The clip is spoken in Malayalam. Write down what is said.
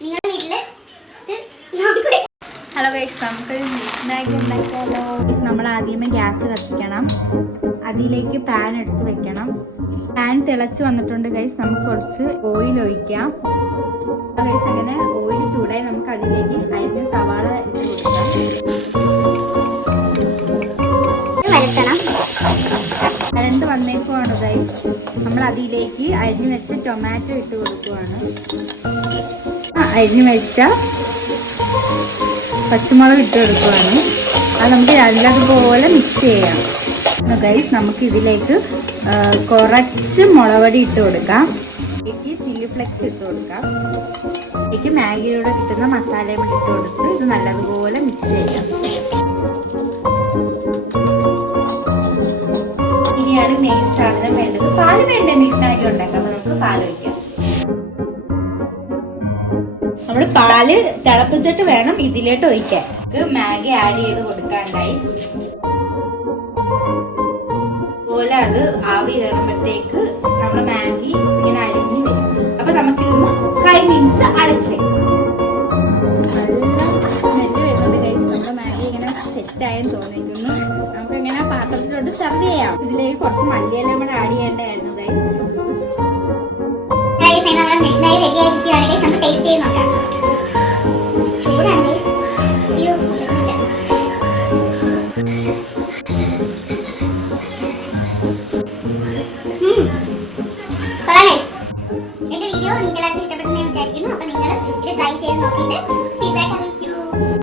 ഹലോ ഗൈസ്, നമുക്ക് മാഗി ഉണ്ടാക്കിയാലോ. നമ്മൾ ആദ്യമേ ഗ്യാസ് കത്തിക്കണം. അതിലേക്ക് പാൻ എടുത്ത് വെക്കണം. പാൻ തിളച്ച് വന്നിട്ടുണ്ട് ഗൈസ്. നമുക്ക് കുറച്ച് ഓയിൽ ഒഴിക്കാം. ഗൈസ്, അങ്ങനെ ഓയിൽ ചൂടായി നമുക്ക് അതിലേക്ക് അരിഞ്ഞ സവാള ഇട്ട് കൊടുക്കാം. വരണ്ട് വന്നേക്കുവാണ് ഗൈസ്. നമ്മൾ അതിലേക്ക് അരിഞ്ഞ് വെച്ച് ടൊമാറ്റോ ഇട്ട് കൊടുക്കുവാണ്. അരിഞ്ഞ് വെച്ച പച്ചമുളക് ഇട്ട് കൊടുക്കുവാണ്. അത് നമുക്ക് നല്ലതുപോലെ മിക്സ് ചെയ്യാം ഗൈസ്. നമുക്ക് ഇതിലേക്ക് കുറച്ച് മുളകുപൊടി ഇട്ട് കൊടുക്കാം. ഇതിലേക്ക് ചില്ലി ഫ്ലെക്സ് ഇട്ട് കൊടുക്കാം. ഇതിലേക്ക് മാഗിയിലൂടെ കിട്ടുന്ന മസാലയും കൂടി ഇട്ട് കൊടുത്ത് ഇത് നല്ലതുപോലെ മിക്സ് ചെയ്യാം. ഇനിയാണ് മെയിൻ സാധനം വേണ്ടത്. പാല് വേണ്ടേ മാഗി ഉണ്ടാക്കാം. അപ്പോൾ നമുക്ക് പാൽ ഒഴിക്കാം. നമ്മൾ പാല് തിളപ്പിച്ചിട്ട് വേണം ഇതിലോട്ട് ഒഴിക്കാൻ. മാഗി ആഡ് ചെയ്ത് കൊടുക്കാം ഗൈസ്. അതുപോലെ അത് ആവി കയറുമ്പോഴത്തേക്ക് നമ്മുടെ മാഗി ഇങ്ങനെ അരിഞ്ഞ് വരും. അപ്പൊ നമുക്കിതൊന്ന് 5 മിനിറ്റ്സ് അടച്ച് വെക്കാം. നല്ല സ്മെല്ല് വരുന്നുണ്ട് ഗൈസ്. നമ്മുടെ മാഗി ഇങ്ങനെ സെറ്റായെന്ന് തോന്നിക്കുന്നു. നമുക്ക് ഇങ്ങനെ പാത്രത്തിലോട്ട് സെർവ് ചെയ്യാം. ഇതിലേക്ക് കുറച്ച് മല്ലിയെല്ലാം കൂടെ ആഡ് ചെയ്യേണ്ടതായിരുന്നു ഗൈസ്. ടേസ്റ്റ് ചെയ്ത് നോക്കാം. ചൂടാണ് ഗൈസ്. എന്റെ വീഡിയോ നിങ്ങൾക്ക് എല്ലാവർക്കും ഇഷ്ടപ്പെട്ടെന്ന് വിചാരിക്കുന്നു. അപ്പൊ നിങ്ങൾ ഇത് ട്രൈ ചെയ്ത് നോക്കിയിട്ട്